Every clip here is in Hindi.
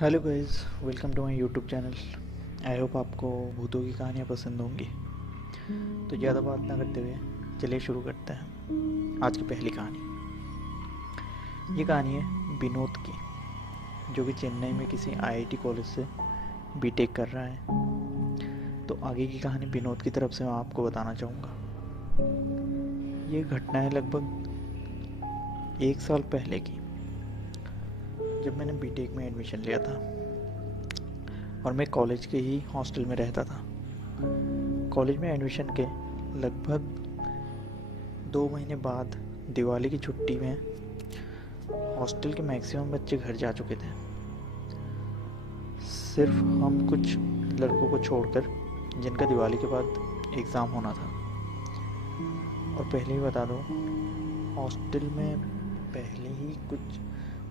Hello guys, welcome to my YouTube channel. I hope आपको भूतों की कहानियाँ पसंद होंगी। तो ज़्यादा बात ना करते हुए चलिए शुरू करते हैं आज की पहली कहानी। ये कहानी है विनोद की, जो कि चेन्नई में किसी आईआईटी कॉलेज से बीटेक कर रहा है। तो आगे की कहानी विनोद की तरफ से मैं आपको बताना चाहूँगा। ये घटना है लगभग 1 साल पहले की, जब मैंने बीटेक में एडमिशन लिया था और मैं कॉलेज के ही हॉस्टल में रहता था। कॉलेज में एडमिशन के लगभग 2 महीने बाद दिवाली की छुट्टी में हॉस्टल के मैक्सिमम बच्चे घर जा चुके थे। सिर्फ हम कुछ लड़कों को छोड़कर, जिनका दिवाली के बाद एग्ज़ाम होना था। और पहले ही बता दूं, हॉस्टल में पहले ही कुछ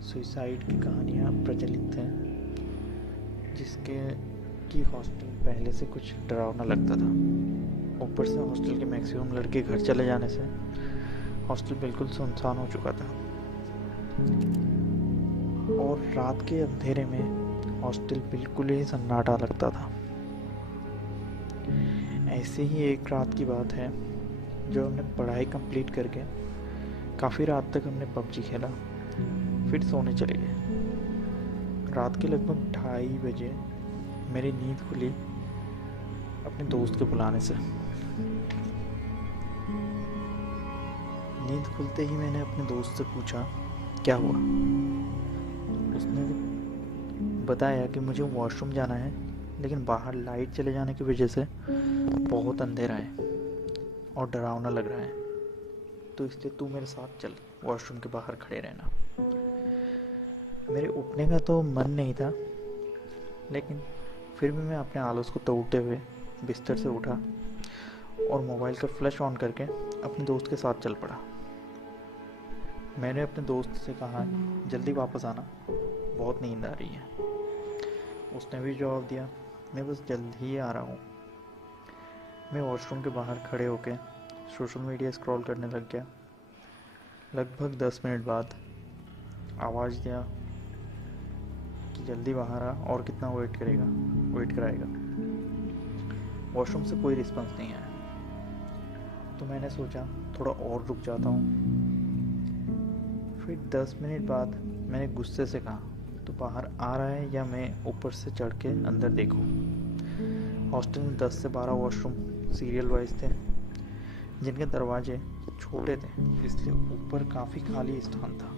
सुसाइड की कहानियाँ प्रचलित हैं, जिसके कि हॉस्टल पहले से कुछ डरावना लगता था। ऊपर से हॉस्टल के मैक्सिमम लड़के घर चले जाने से हॉस्टल बिल्कुल सुनसान हो चुका था। और रात के अंधेरे में हॉस्टल बिल्कुल ही सन्नाटा लगता था। ऐसे ही एक रात की बात है, जो हमने पढ़ाई कंप्लीट करके काफ़ी रात तक हमने पबजी खेला, फिर सोने चले गए। रात के लगभग 2:30 बजे मेरी नींद खुली अपने दोस्त के बुलाने से। नींद खुलते ही मैंने अपने दोस्त से पूछा क्या हुआ। उसने बताया कि मुझे वॉशरूम जाना है, लेकिन बाहर लाइट चले जाने की वजह से बहुत अंधेरा है और डरावना लग रहा है, तो इसलिए तू मेरे साथ चल, वॉशरूम के बाहर खड़े रहना। मेरे उठने का तो मन नहीं था, लेकिन फिर भी मैं अपने आलस को तोड़ते हुए बिस्तर से उठा और मोबाइल का फ्लैश ऑन करके अपने दोस्त के साथ चल पड़ा। मैंने अपने दोस्त से कहा जल्दी वापस आना, बहुत नींद आ रही है। उसने भी जवाब दिया मैं बस जल्द ही आ रहा हूँ। मैं वॉशरूम के बाहर खड़े होकर सोशल मीडिया स्क्रॉल करने लग गया। लगभग 10 मिनट बाद आवाज़ दिया कि जल्दी बाहर आ, और कितना वेट कराएगा। वॉशरूम से कोई रिस्पॉन्स नहीं आया, तो मैंने सोचा थोड़ा और रुक जाता हूँ। फिर 10 मिनट बाद मैंने गुस्से से कहा तो बाहर आ रहा है या मैं ऊपर से चढ़ के अंदर देखूं। हॉस्टल में 10 से 12 वॉशरूम सीरियल वाइज थे, जिनके दरवाजे छोटे थे, इसलिए ऊपर काफ़ी खाली स्थान था।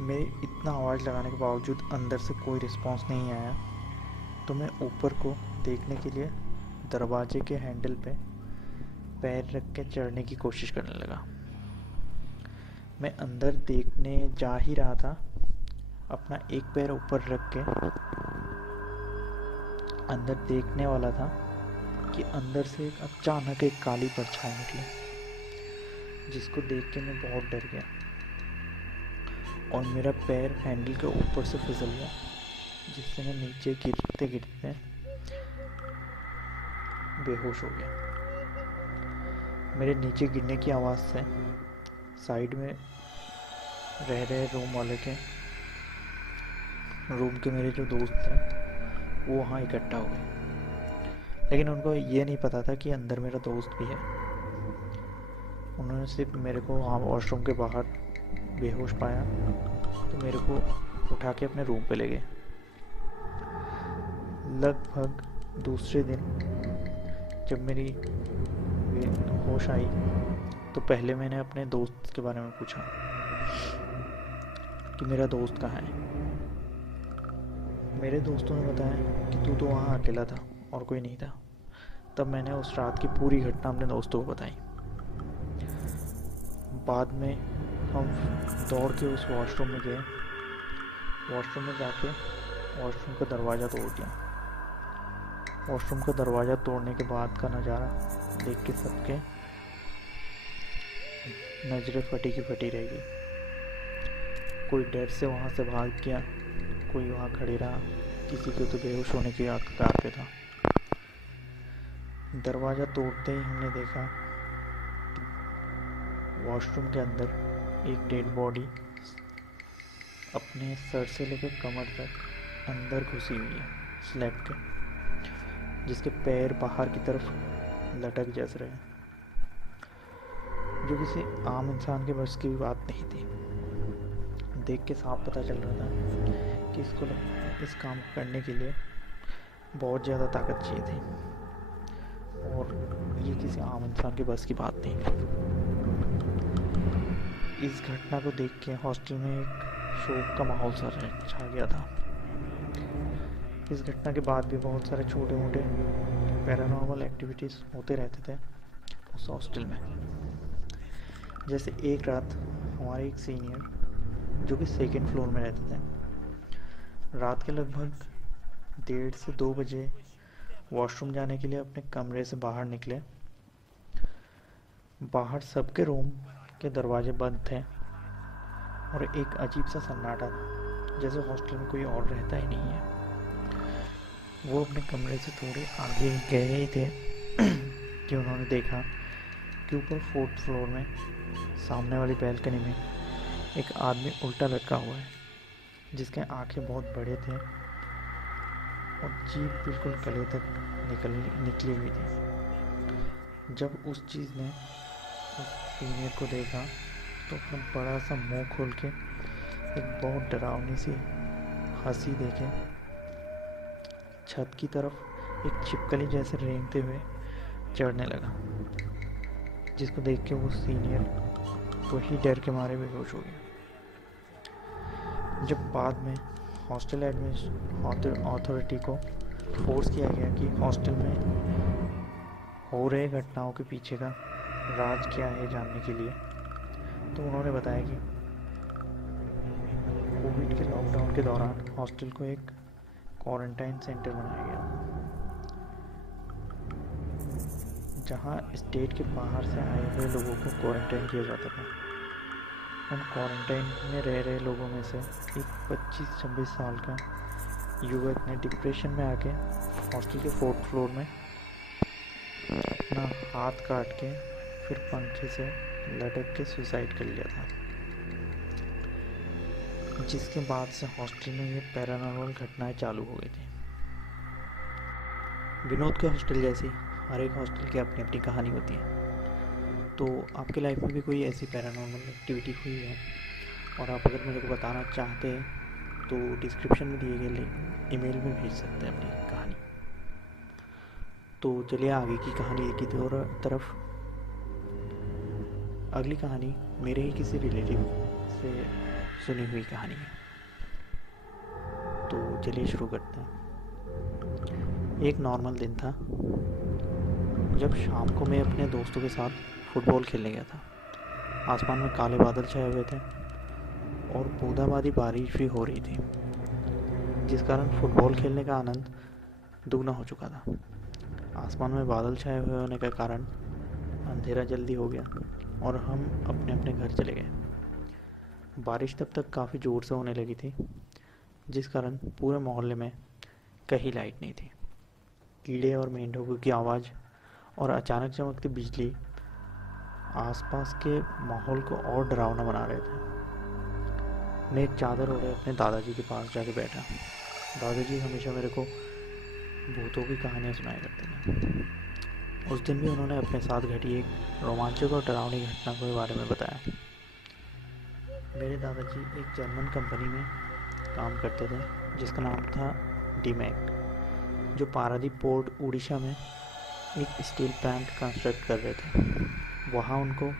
मेरे इतना आवाज़ लगाने के बावजूद अंदर से कोई रिस्पांस नहीं आया, तो मैं ऊपर को देखने के लिए दरवाजे के हैंडल पे पैर रख के चढ़ने की कोशिश करने लगा। मैं अंदर देखने जा ही रहा था, अपना एक पैर ऊपर रख के अंदर देखने वाला था कि अंदर से अचानक एक काली परछाई निकली, जिसको देख के मैं बहुत डर गया और मेरा पैर हैंडल के ऊपर से फिसल गया, जिससे मैं नीचे गिरते गिरते बेहोश हो गया। मेरे नीचे गिरने की आवाज़ से साइड में रह रहे रूम के मेरे जो दोस्त थे वो वहाँ इकट्ठा हो गए, लेकिन उनको ये नहीं पता था कि अंदर मेरा दोस्त भी है। उन्होंने सिर्फ मेरे को वहाँ वॉशरूम के बाहर बेहोश पाया, तो मेरे को उठा के अपने रूम पे ले गए। लगभग दूसरे दिन जब मेरी होश आई, तो पहले मैंने अपने दोस्त के बारे में पूछा कि मेरा दोस्त कहाँ है। मेरे दोस्तों ने बताया कि तू तो वहाँ अकेला था और कोई नहीं था। तब मैंने उस रात की पूरी घटना अपने दोस्तों को बताई। बाद में हम दौड़ के उस वॉशरूम में गए। वॉशरूम में जाके वॉशरूम का दरवाज़ा तोड़ दिया। वॉशरूम का दरवाज़ा तोड़ने के बाद का नज़ारा देख के सबके नज़रें फटी की फटी रह गई। कोई डर से वहाँ से भाग गया, कोई वहाँ खड़े रहा, किसी को तो बेहोश होने की कगार पे था। दरवाज़ा तोड़ते ही हमने देखा वॉशरूम के अंदर एक डेड बॉडी अपने सर से लेकर कमर तक अंदर घुसी हुई है स्लैब के, जिसके पैर बाहर की तरफ लटक जस रहे हैं, जो किसी आम इंसान के बस की भी बात नहीं थी। देख के साफ पता चल रहा था कि इसको इस काम को करने के लिए बहुत ज़्यादा ताकत चाहिए थी, और ये किसी आम इंसान के बस की बात नहीं। इस घटना को देख के हॉस्टल में एक शोक का माहौल सा छा गया था। इस घटना के बाद भी बहुत सारे छोटे मोटे पैरानॉर्मल एक्टिविटीज़ होते रहते थे उस हॉस्टल में। जैसे एक रात हमारे एक सीनियर, जो कि सेकंड फ्लोर में रहते थे, रात के लगभग 1:30 से 2 बजे वॉशरूम जाने के लिए अपने कमरे से बाहर निकले। बाहर सबके रूम के दरवाजे बंद थे और एक अजीब सा सन्नाटा था, जैसे हॉस्टल में कोई और रहता ही नहीं है। वो अपने कमरे से थोड़े आगे गए ही थे कि उन्होंने देखा कि ऊपर 4th फ्लोर में सामने वाली बैल्कनी में एक आदमी उल्टा लटका हुआ है, जिसके आंखें बहुत बड़े थे और जीभ बिल्कुल गले तक निकली हुई थी। जब उस चीज़ ने उस सीनियर को देखा तो अपना बड़ा सा मुंह खोल के एक बहुत डरावनी सी हंसी देके छत की तरफ एक छिपकली जैसे रेंगते हुए चढ़ने लगा, जिसको देख के वो सीनियर वही डर के मारे बेहोश हो गया। जब बाद में हॉस्टल एडमिशन अथॉरिटी को फोर्स किया गया कि हॉस्टल में हो रहे घटनाओं के पीछे का राज क्या है जानने के लिए, तो उन्होंने बताया कि कोविड के लॉकडाउन के दौरान हॉस्टल को एक क्वारंटाइन सेंटर बनाया गया, जहां स्टेट के बाहर से आए हुए लोगों को क्वारंटाइन किया जाता था। उन क्वारंटाइन में रह रहे लोगों में से एक 25-26 साल का युवक ने डिप्रेशन में आके हॉस्टल के 4th फ्लोर में अपना हाथ काट के फिर पंखे से लटक के सुसाइड कर लिया था, जिसके बाद से हॉस्टल में ये पैरानॉर्मल घटनाएं चालू हो गई थी। विनोद के हॉस्टल जैसी हर एक हॉस्टल की अपनी अपनी कहानी होती है। तो आपके लाइफ में भी कोई ऐसी पैरानॉर्मल एक्टिविटी हुई है और आप अगर मेरे को बताना चाहते हैं तो डिस्क्रिप्शन में दिए गए लिंक ईमेल में भेज सकते हैं अपनी कहानी। तो चलिए आगे की कहानी की तरफ। अगली कहानी मेरे ही किसी रिलेटिव से सुनी हुई कहानी है, तो चलिए शुरू करते हैं। एक नॉर्मल दिन था जब शाम को मैं अपने दोस्तों के साथ फुटबॉल खेलने गया था। आसमान में काले बादल छाए हुए थे और बूंदाबांदी बारिश भी हो रही थी, जिस कारण फुटबॉल खेलने का आनंद दुगना हो चुका था। आसमान में बादल छाए हुए होने के कारण अंधेरा जल्दी हो गया और हम अपने अपने घर चले गए। बारिश तब तक काफ़ी ज़ोर से होने लगी थी, जिस कारण पूरे मोहल्ले में कहीं लाइट नहीं थी। कीड़े और मेंढकों की आवाज़ और अचानक चमकती बिजली आसपास के माहौल को और डरावना बना रहे थे। मैं एक चादर ओढ़े अपने दादाजी के पास जाके बैठा। दादाजी हमेशा मेरे को भूतों की कहानियाँ सुनाया करते थे। उस दिन भी उन्होंने अपने साथ घटी एक रोमांचक और डरावनी घटना के बारे में बताया। मेरे दादाजी एक जर्मन कंपनी में काम करते थे जिसका नाम था डीमैक, जो पारादीप पोर्ट उड़ीसा में एक स्टील प्लांट कंस्ट्रक्ट कर रहे थे। वहाँ उनको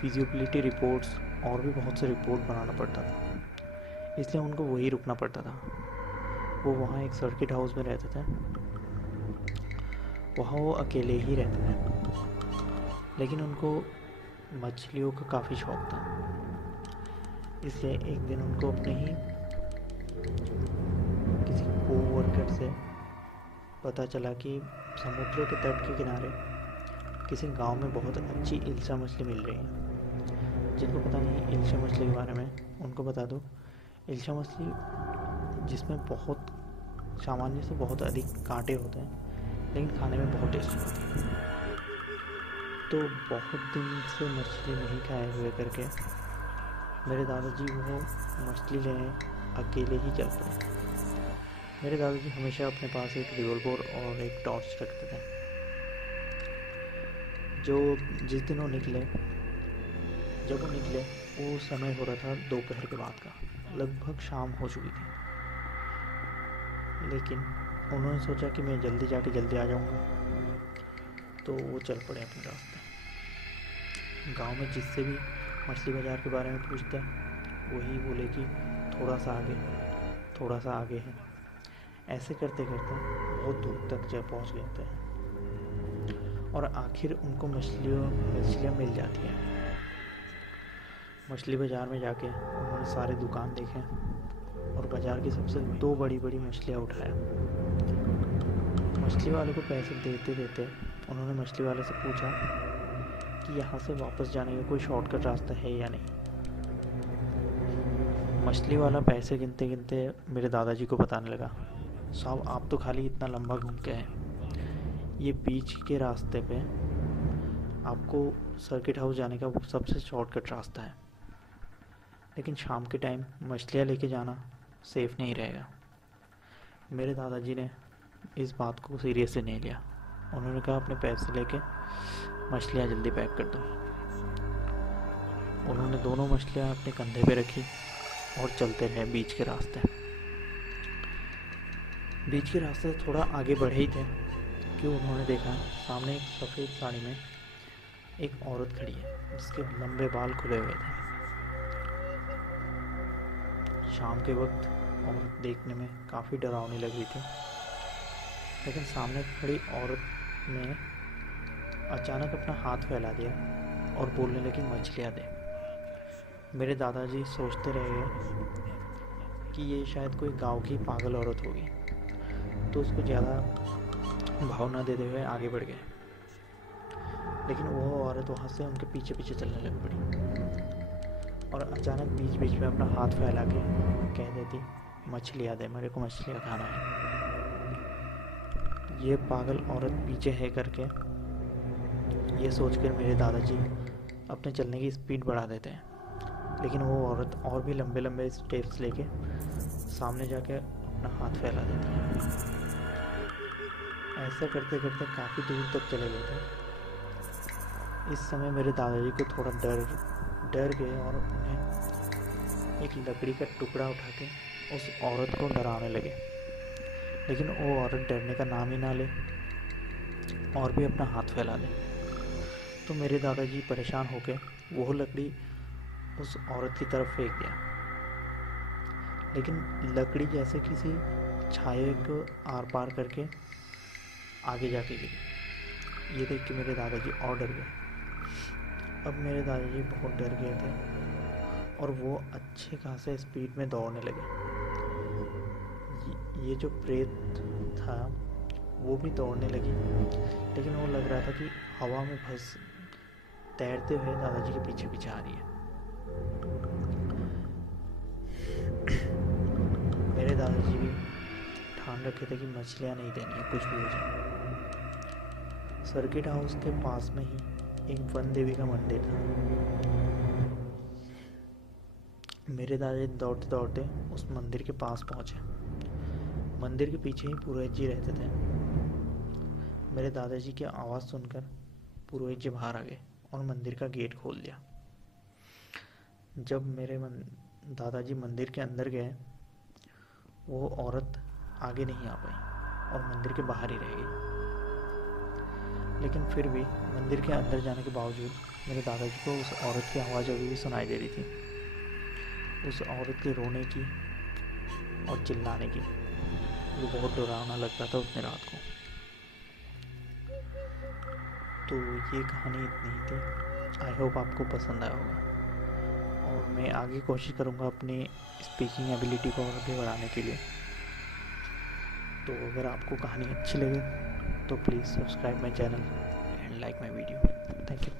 फिजिबिलिटी रिपोर्ट्स और भी बहुत से रिपोर्ट बनाना पड़ता था, इसलिए उनको वहीं रुकना पड़ता था। वो वहाँ एक सर्किट हाउस में रहते थे। वहाँ वो अकेले ही रहते थे, लेकिन उनको मछलियों का काफ़ी शौक था। इसलिए एक दिन उनको अपने ही किसी कोवर्कर से पता चला कि समुद्र के तट के किनारे किसी गांव में बहुत अच्छी इल्सा मछली मिल रही है। जिनको पता नहीं इल्सा मछली के बारे में, उनको बता दो, इल्सा मछली जिसमें बहुत सामान्य से बहुत अधिक कांटे होते हैं, लेकिन खाने में बहुत टेस्टी होती है। तो बहुत दिन से मछली नहीं खाए हुए करके मेरे दादाजी वो मछली लेने अकेले ही चल पड़े। मेरे दादाजी हमेशा अपने पास एक रिवॉल्वर और एक टॉर्च रखते थे। जिस दिन जब वो निकले वो समय हो रहा था दोपहर के बाद का, लगभग शाम हो चुकी थी। लेकिन उन्होंने सोचा कि मैं जल्दी जाके जल्दी आ जाऊंगा, तो वो चल पड़े अपने रास्ते। गांव में जिससे भी मछली बाज़ार के बारे में पूछते वही बोले कि थोड़ा सा आगे है। ऐसे करते करते बहुत दूर तक जब पहुंच गए थे और आखिर उनको मछलियाँ मिल जाती हैं। मछली बाज़ार में जाके उन्होंने सारे दुकान देखे और बाज़ार की सबसे 2 बड़ी बड़ी मछलियाँ उठाया। मछली वाले को पैसे देते देते उन्होंने मछली वाले से पूछा कि यहाँ से वापस जाने का कोई शॉर्टकट रास्ता है या नहीं। मछली वाला पैसे गिनते गिनते मेरे दादाजी को बताने लगा, साहब आप तो खाली इतना लंबा घूम के हैं, ये बीच के रास्ते पे आपको सर्किट हाउस जाने का सबसे शॉर्टकट रास्ता है, लेकिन शाम के टाइम मछलियाँ लेके जाना सेफ नहीं रहेगा। मेरे दादाजी ने इस बात को सीरियस से नहीं लिया। उन्होंने कहा अपने पैसे लेके मछलियाँ जल्दी पैक कर दो। उन्होंने दोनों मछलियाँ अपने कंधे पे रखी और चलते रहे बीच के रास्ते से थोड़ा आगे बढ़े ही थे कि उन्होंने देखा सामने एक सफ़ेद साड़ी में एक औरत खड़ी है जिसके लंबे बाल खुले हुए थे। शाम के वक्त औरत देखने में काफ़ी डरावनी लग रही थी, लेकिन सामने खड़ी औरत ने अचानक अपना हाथ फैला दिया और बोलने लगी, मछलियाँ दे। मेरे दादाजी सोचते रह गए कि ये शायद कोई गांव की पागल औरत होगी, तो उसको ज़्यादा भाव न देते हुए आगे बढ़ गए। लेकिन वो औरत वहाँ से उनके पीछे पीछे चलने लग पड़ी और अचानक बीच बीच में अपना हाथ फैला के कह देती, मछलियाँ दे, मेरे को मछलियाँ खाना है। ये पागल औरत पीछे है करके ये सोचकर मेरे दादाजी अपने चलने की स्पीड बढ़ा देते हैं, लेकिन वो औरत और भी लंबे लंबे स्टेप्स लेके सामने जाके अपना हाथ फैला देती है। ऐसा करते करते काफ़ी दूर तक चले गए थे। इस समय मेरे दादाजी को थोड़ा डर गए और उन्हें एक लकड़ी का टुकड़ा उठा के उस औरत को डराने लगे, लेकिन वो औरत डरने का नाम ही ना ले और भी अपना हाथ फैला दे। तो मेरे दादाजी परेशान होकर वो लकड़ी उस औरत की तरफ फेंक दिया, लेकिन लकड़ी जैसे किसी छाये को आर पार करके आगे जाके गिरी। ये देख के मेरे दादाजी और डर गए। अब मेरे दादाजी बहुत डर गए थे और वो अच्छे खासे स्पीड में दौड़ने लगे। ये जो प्रेत था वो भी दौड़ने लगी, लेकिन वो लग रहा था कि हवा में तैरते हुए दादाजी के पीछे पीछे आ रही है। मेरे दादाजी भी ठान रखे थे कि मछलियाँ नहीं देनी है, कुछ भी हो जाए। सर्किट हाउस के पास में ही एक वन देवी का मंदिर था। मेरे दादाजी दौड़ते दौड़ते उस मंदिर के पास पहुंचे। मंदिर के पीछे ही पुरोहित जी रहते थे। मेरे दादाजी की आवाज़ सुनकर पुरोहित जी बाहर आ गए और मंदिर का गेट खोल दिया। जब मेरे दादाजी मंदिर के अंदर गए, वो औरत आगे नहीं आ पाई और मंदिर के बाहर ही रह गई। लेकिन फिर भी मंदिर के अंदर जाने के बावजूद मेरे दादाजी को उस औरत की आवाज़ अभी भी सुनाई दे रही थी, उस औरत के रोने की और चिल्लाने की। वो बहुत डरावना लगता था उतने रात को। तो ये कहानी इतनी ही थी। आई होप आपको पसंद आया होगा और मैं आगे कोशिश करूँगा अपनी स्पीकिंग एबिलिटी को और भी बढ़ाने के लिए। तो अगर आपको कहानी अच्छी लगे तो please subscribe my channel and like my video. Thank you.